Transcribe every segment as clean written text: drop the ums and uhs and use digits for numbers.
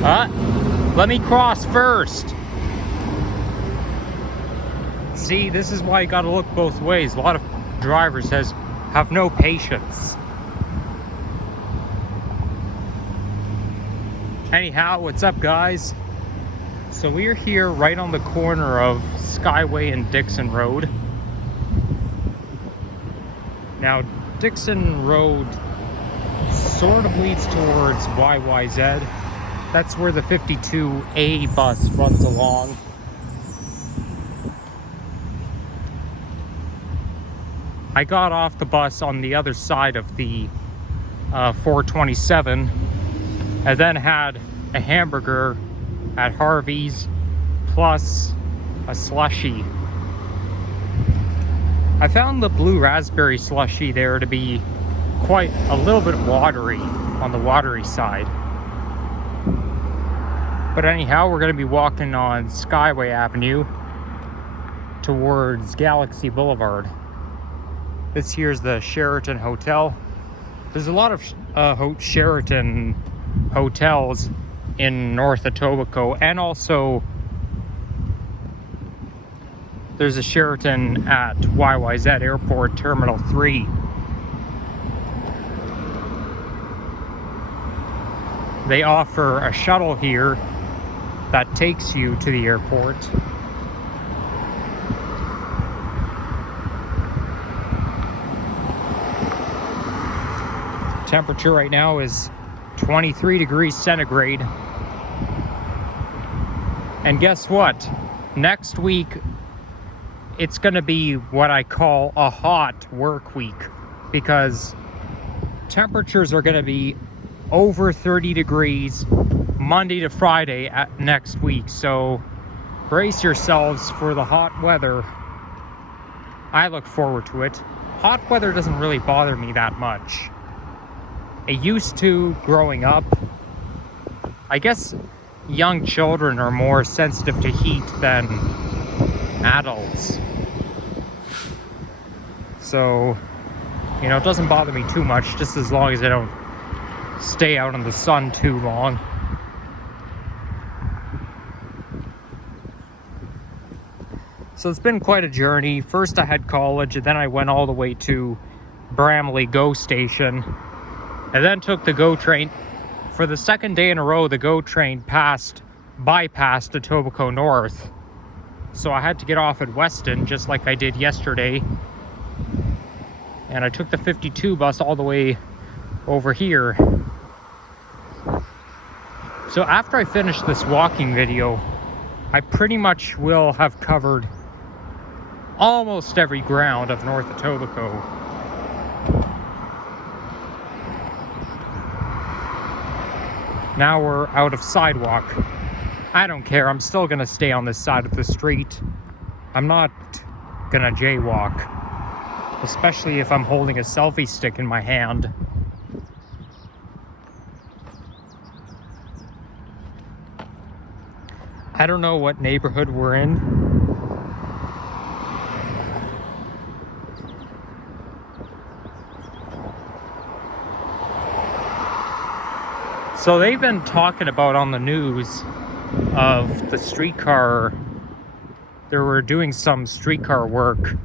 Let me cross first. See, this is why you gotta look both ways. A lot of drivers have no patience. Anyhow, what's up, guys? So we're here right on the corner of Skyway and Dixon Road. Now, Dixon Road sort of leads towards YYZ. That's where the 52A bus runs along. I got off the bus on the other side of the 427 and then had a hamburger at Harvey's plus a slushie. I found the blue raspberry slushie there to be quite a little bit watery, on the watery side. But anyhow, we're going to be walking on Skyway Avenue towards Galaxy Boulevard. This here's the Sheraton Hotel. There's a lot of Sheraton hotels in North Etobicoke, and also there's a Sheraton at YYZ Airport Terminal 3. They offer a shuttle here that takes you to the airport. Temperature right now is 23 degrees centigrade. And guess what? Next week, it's gonna be what I call a hot work week, because temperatures are gonna be over 30 degrees Monday to Friday next week. So brace yourselves for the hot weather. I look forward to it. Hot weather doesn't really bother me that much. It used to growing up. I guess young children are more sensitive to heat than adults. So, you know, it doesn't bother me too much, just as long as I don't stay out in the sun too long. So it's been quite a journey. First I had college, and then I went all the way to Bramley GO station, and then took the GO train. For the second day in a row, the GO train bypassed Etobicoke North. So I had to get off at Weston, just like I did yesterday. And I took the 52 bus all the way over here. So after I finish this walking video, I pretty much will have covered almost every ground of North Etobicoke. Now we're out of sidewalk. I don't care, I'm still gonna stay on this side of the street. I'm not gonna jaywalk, especially if I'm holding a selfie stick in my hand. I don't know what neighborhood we're in. So they've been talking about on the news of the streetcar. They were doing some streetcar work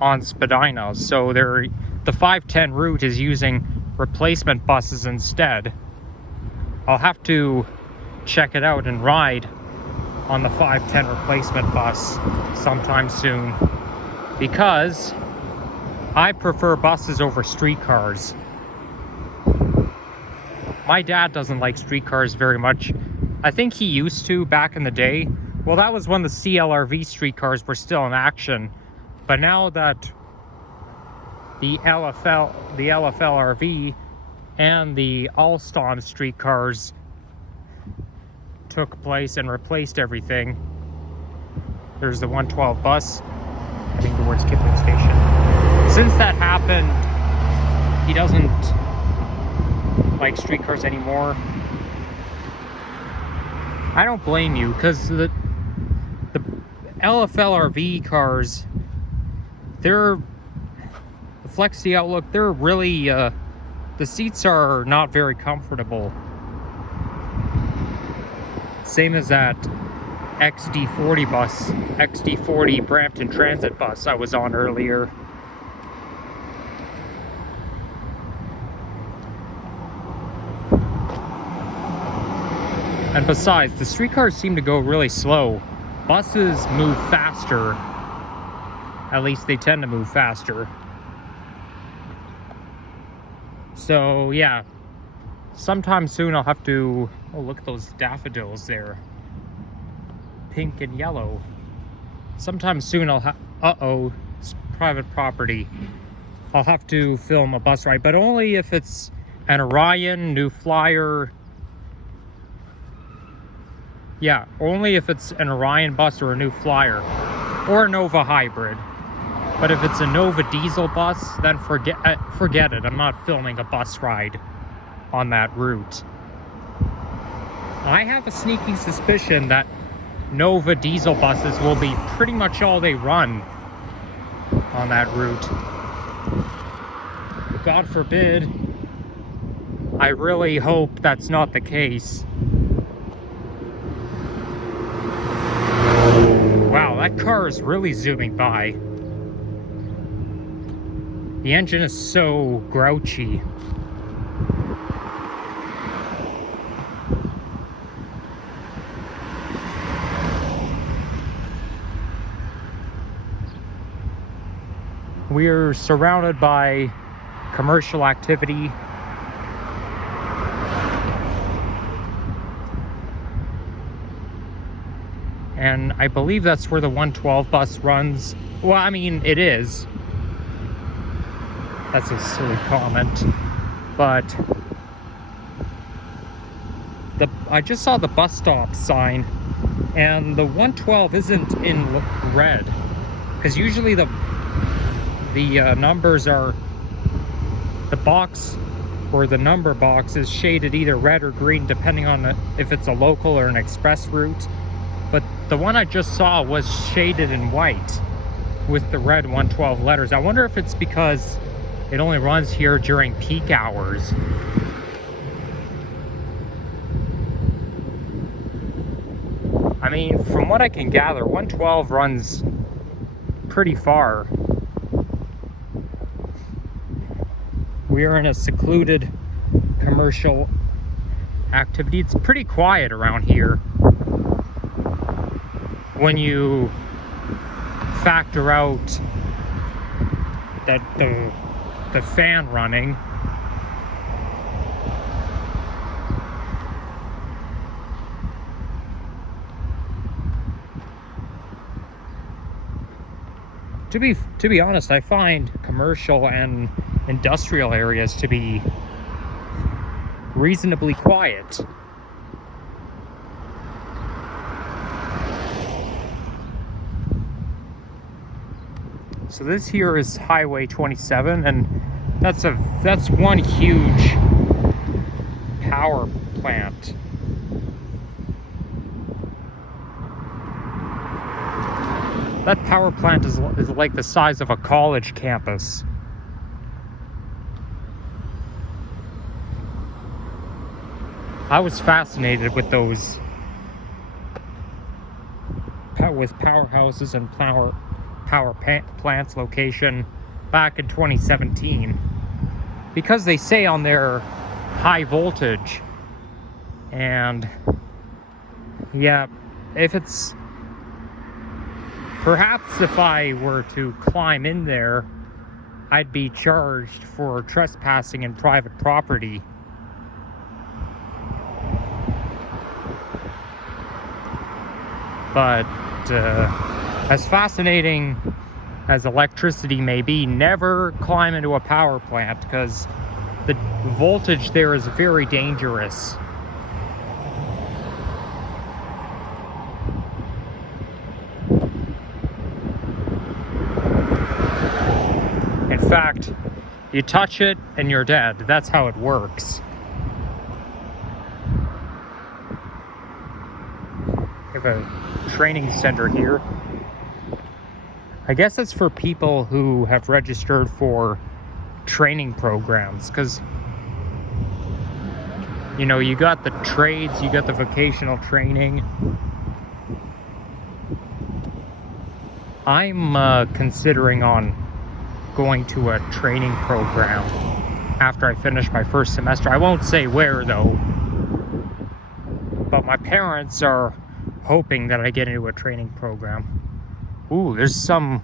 on Spadina. So the 510 route is using replacement buses instead. I'll have to check it out and ride on the 510 replacement bus sometime soon, because I prefer buses over streetcars. My dad doesn't like streetcars very much. I think he used to back in the day. Well, that was when the CLRV streetcars were still in action. But now that the LFLRV and the Alstom streetcars took place and replaced everything, there's the 112 bus heading towards Kipling Station. Since that happened, he doesn't like streetcars anymore. I don't blame you, because the LFLRV cars, the Flexi Outlook, they're really the seats are not very comfortable. Same as that XD40 bus, XD40 Brampton Transit bus I was on earlier. And besides, the streetcars seem to go really slow. Buses move faster. At least they tend to move faster. So yeah, sometime soon I'll have to... Oh, look at those daffodils there. Pink and yellow. Sometime soon I'll have... Uh-oh, it's private property. I'll have to film a bus ride, but only if it's an Orion, New Flyer... Yeah, only if it's an Orion bus or a New Flyer. Or a Nova hybrid. But if it's a Nova diesel bus, then forget it. I'm not filming a bus ride on that route. I have a sneaky suspicion that Nova diesel buses will be pretty much all they run on that route. God forbid. I really hope that's not the case. Wow, that car is really zooming by. The engine is so grouchy. We're surrounded by commercial activity. And I believe that's where the 112 bus runs. Well, I mean, it is. That's a silly comment. But I just saw the bus stop sign, and the 112 isn't in red. Because usually the numbers are... The box, or the number box, is shaded either red or green, depending on if it's a local or an express route. But the one I just saw was shaded in white with the red 112 letters. I wonder if it's because it only runs here during peak hours. I mean, from what I can gather, 112 runs pretty far. We are in a secluded commercial activity. It's pretty quiet around here when you factor out that the fan running. To be honest, I find commercial and industrial areas to be reasonably quiet. So this here is Highway 27, and that's one huge power plant. That power plant is like the size of a college campus. I was fascinated with those, with powerhouses and power plants location back in 2017, because they say on their high voltage. And yeah, perhaps if I were to climb in there, I'd be charged for trespassing in private property. But as fascinating as electricity may be, never climb into a power plant, because the voltage there is very dangerous. In fact, you touch it and you're dead. That's how it works. We have a training center here. I guess it's for people who have registered for training programs, because You know, you got the trades, you got the vocational training. I'm considering on going to a training program after I finish my first semester. I won't say where though, but my parents are hoping that I get into a training program. Ooh, there's some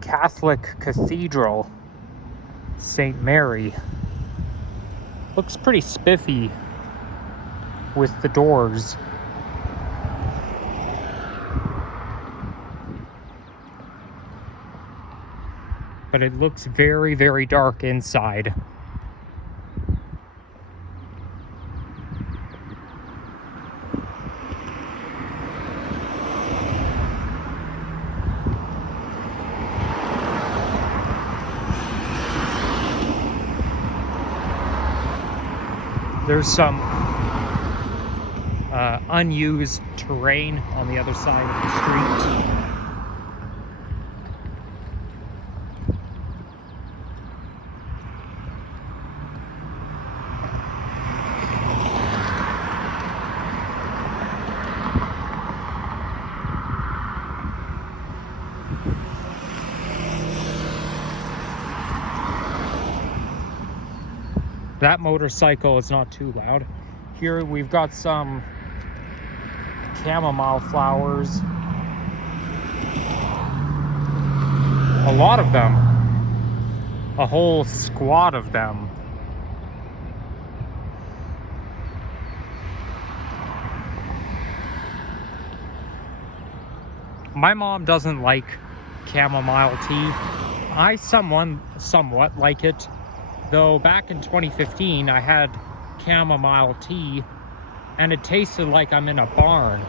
Catholic cathedral, St. Mary. Looks pretty spiffy with the doors. But it looks very, very dark inside. There's some unused terrain on the other side of the street. That motorcycle is not too loud. Here we've got some chamomile flowers. A lot of them. A whole squad of them. My mom doesn't like chamomile tea. I somewhat like it. Though back in 2015, I had chamomile tea, and it tasted like I'm in a barn.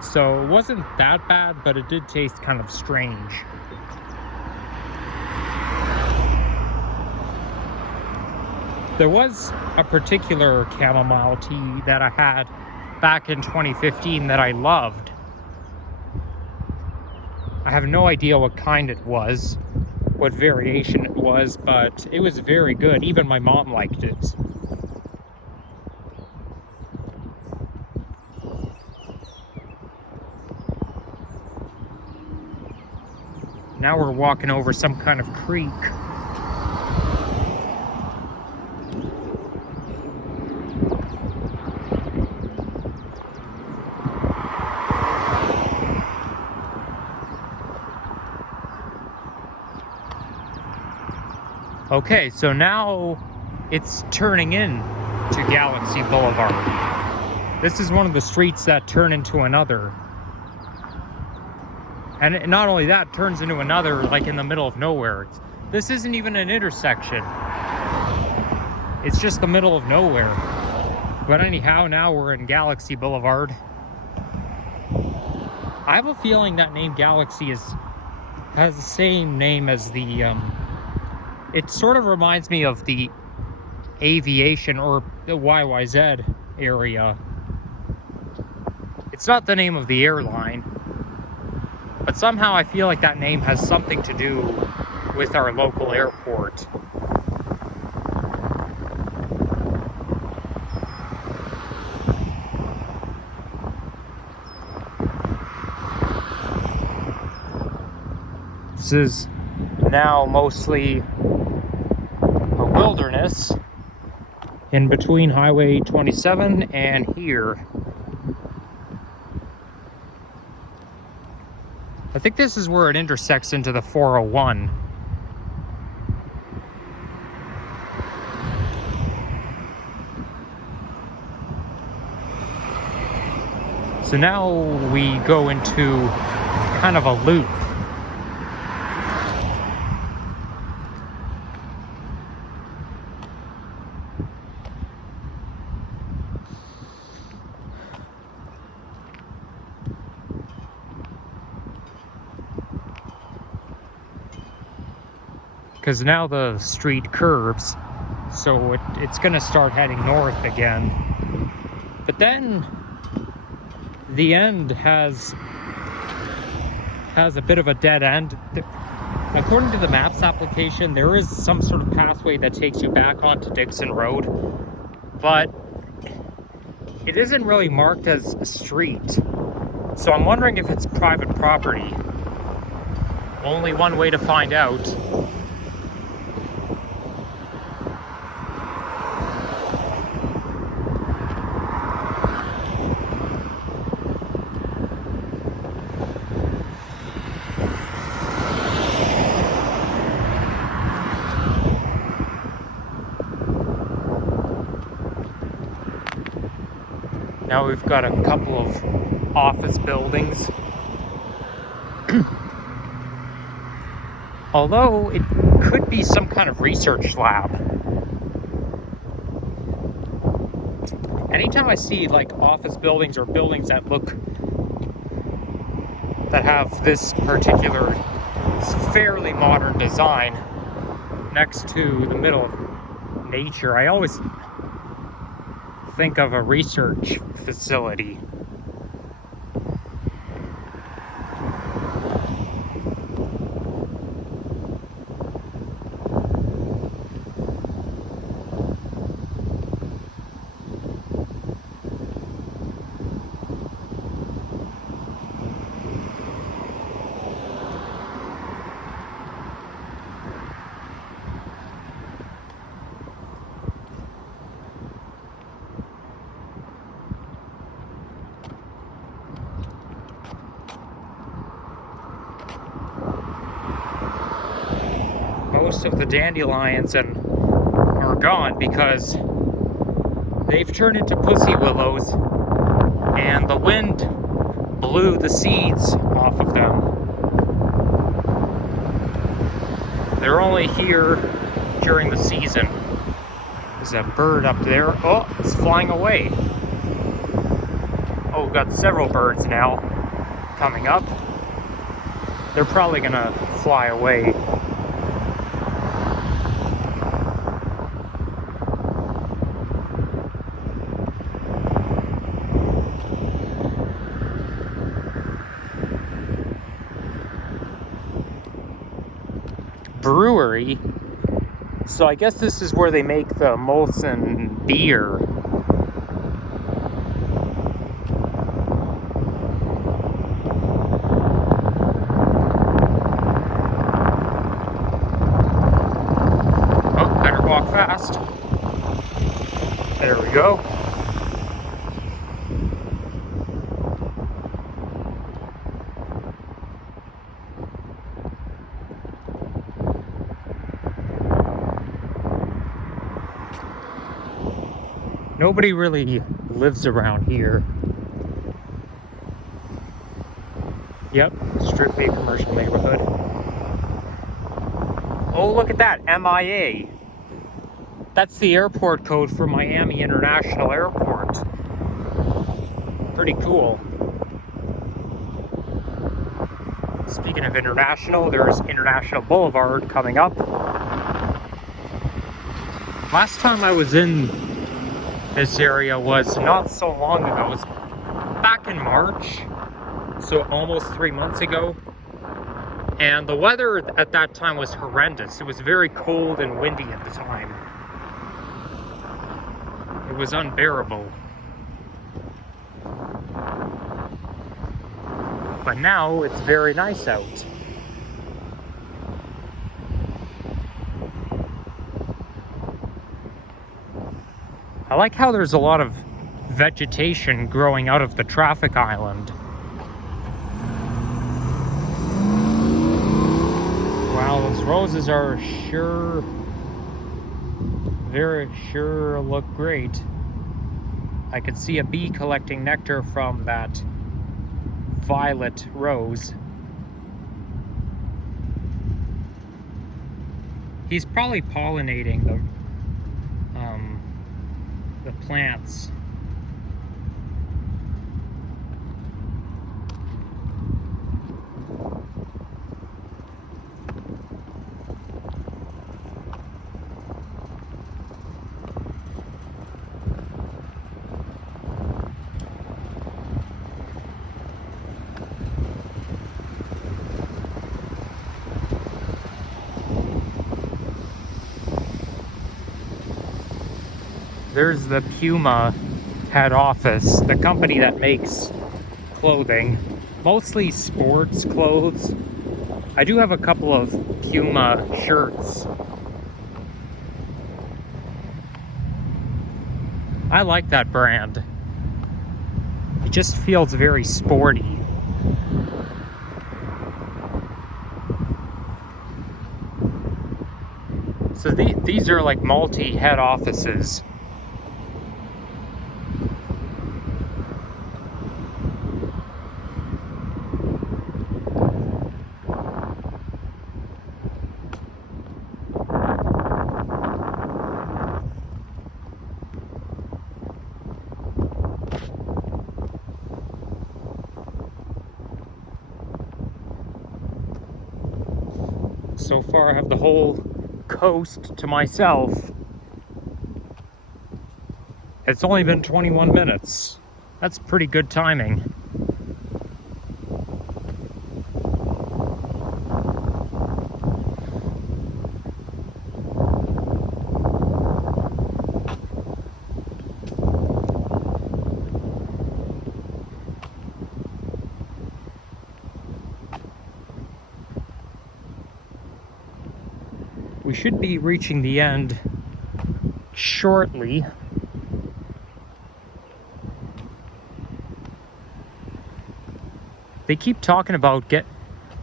So it wasn't that bad, but it did taste kind of strange. There was a particular chamomile tea that I had back in 2015 that I loved. I have no idea what kind it was, what variation it was, but it was very good. Even my mom liked it. Now we're walking over some kind of creek. Okay, so now it's turning in to Galaxy Boulevard. This is one of the streets that turn into another. And not only that, turns into another like in the middle of nowhere. This isn't even an intersection. It's just the middle of nowhere. But anyhow, now we're in Galaxy Boulevard. I have a feeling that name Galaxy has the same name as the it sort of reminds me of the aviation or the YYZ area. It's not the name of the airline, but somehow I feel like that name has something to do with our local airport. This is now mostly a wilderness in between Highway 27 and here. I think this is where it intersects into the 401. So now we go into kind of a loop. Because now the street curves, so it's gonna start heading north again. But then the end has a bit of a dead end. According to the Maps application, there is some sort of pathway that takes you back onto Dixon Road, but it isn't really marked as a street. So I'm wondering if it's private property. Only one way to find out. Now we've got a couple of office buildings. Although it could be some kind of research lab. Anytime I see like office buildings or buildings that have this particular fairly modern design next to the middle of nature, I always think of a research facility. Most of the dandelions are gone because they've turned into pussy willows and the wind blew the seeds off of them. They're only here during the season. There's a bird up there. Oh, it's flying away. Oh, we've got several birds now coming up. They're probably gonna fly away. Brewery. So I guess this is where they make the Molson beer. Oh, better walk fast. There we go. Nobody really lives around here. Yep, strictly a commercial neighborhood. Oh, look at that, MIA. That's the airport code for Miami International Airport. Pretty cool. Speaking of international, there's International Boulevard coming up. Last time I was in this area was not so long ago. It was back in March, so almost 3 months ago. And the weather at that time was horrendous. It was very cold and windy at the time. It was unbearable. But now it's very nice out. I like how there's a lot of vegetation growing out of the traffic island. Wow, those roses are very sure look great. I could see a bee collecting nectar from that violet rose. He's probably pollinating the plants. There's the Puma head office, the company that makes clothing, mostly sports clothes. I do have a couple of Puma shirts. I like that brand. It just feels very sporty. So these are like multi-head offices. So far I have the whole coast to myself. It's only been 21 minutes. That's pretty good timing. We should be reaching the end shortly. They keep talking about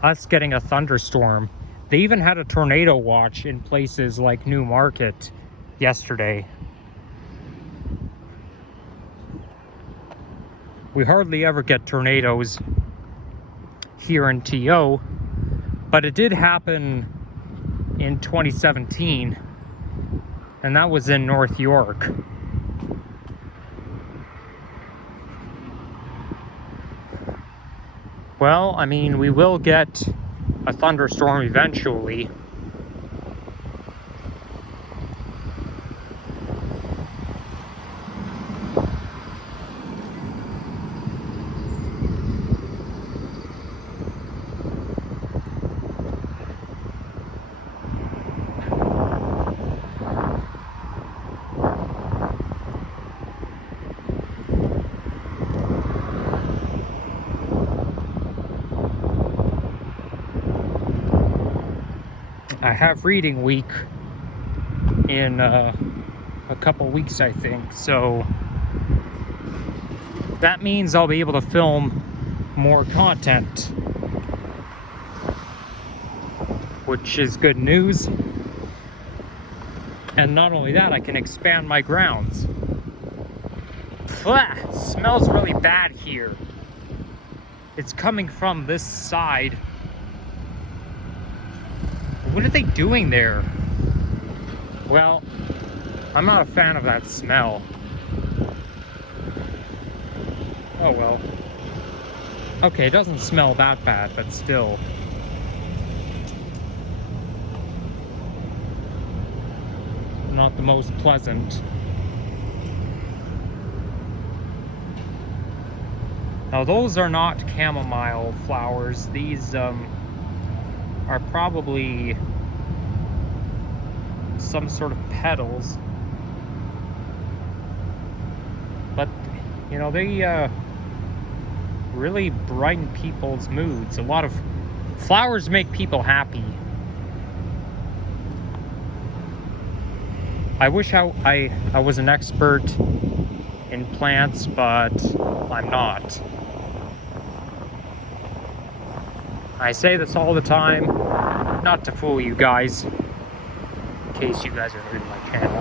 us getting a thunderstorm. They even had a tornado watch in places like New Market yesterday. We hardly ever get tornadoes here in TO, but it did happen in 2017, and that was in North York. Well, I mean, we will get a thunderstorm eventually. I have reading week in a couple weeks, I think, so that means I'll be able to film more content, which is good news. And not only that, I can expand my grounds. Blah, smells really bad here. It's coming from this side. What are they doing there? Well, I'm not a fan of that smell. Oh well. Okay, it doesn't smell that bad, but still. Not the most pleasant. Now those are not chamomile flowers. These are probably some sort of petals. But, you know, they really brighten people's moods. A lot of flowers make people happy. I wish I was an expert in plants, but I'm not. I say this all the time, not to fool you guys, in case you guys are new to my channel.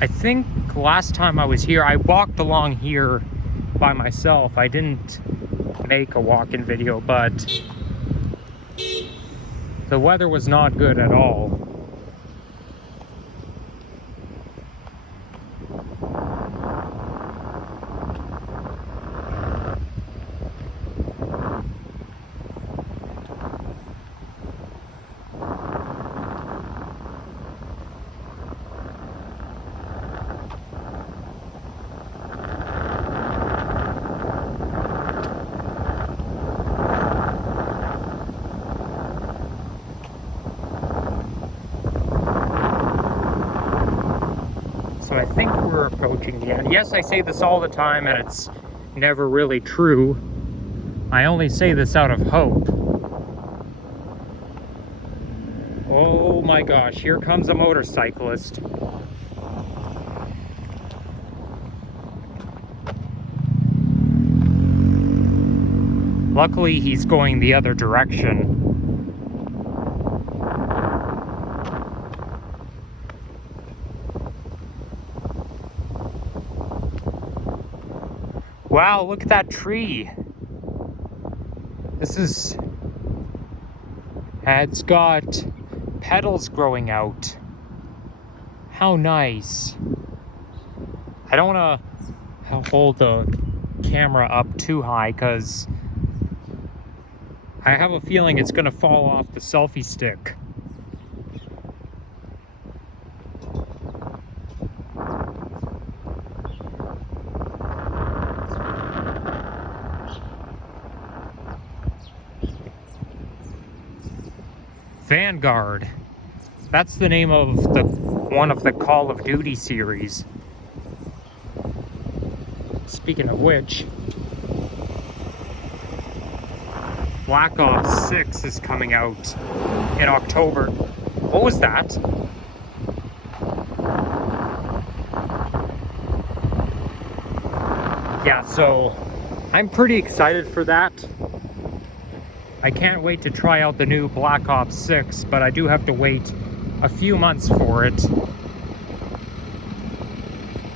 I think last time I was here, I walked along here by myself. I didn't make a walk-in video, but the weather was not good at all. I think we're approaching the end. Yes, I say this all the time, and it's never really true. I only say this out of hope. Oh my gosh, here comes a motorcyclist. Luckily, he's going the other direction. Wow, look at that tree. It's got petals growing out. How nice. I don't want to hold the camera up too high because I have a feeling it's going to fall off the selfie stick. Vanguard. That's the name of one of the Call of Duty series. Speaking of which, Black Ops 6 is coming out in October. What was that? Yeah, so I'm pretty excited for that. I can't wait to try out the new Black Ops 6, but I do have to wait a few months for it.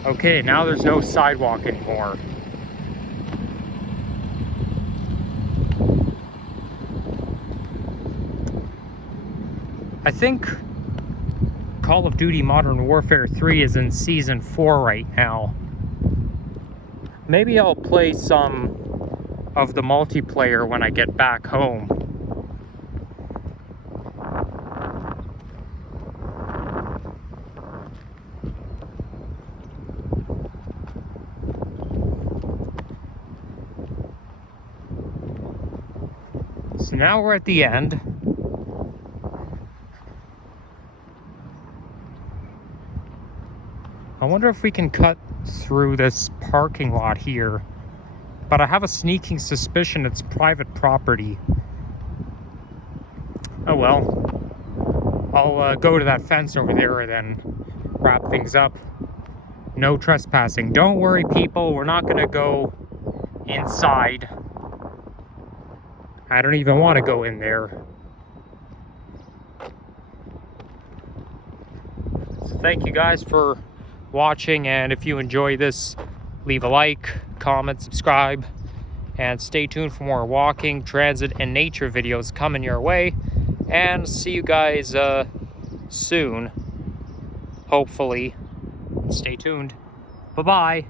Okay, now there's no sidewalk anymore. I think Call of Duty Modern Warfare 3 is in Season 4 right now. Maybe I'll play some of the multiplayer when I get back home. So now we're at the end. I wonder if we can cut through this parking lot here. But I have a sneaking suspicion it's private property. Oh well. I'll go to that fence over there and then wrap things up. No trespassing. Don't worry, people. We're not going to go inside. I don't even want to go in there. So thank you guys for watching, and if you enjoy this, leave a like, comment, subscribe, and stay tuned for more walking, transit, and nature videos coming your way. And see you guys soon, hopefully. Stay tuned. Bye-bye.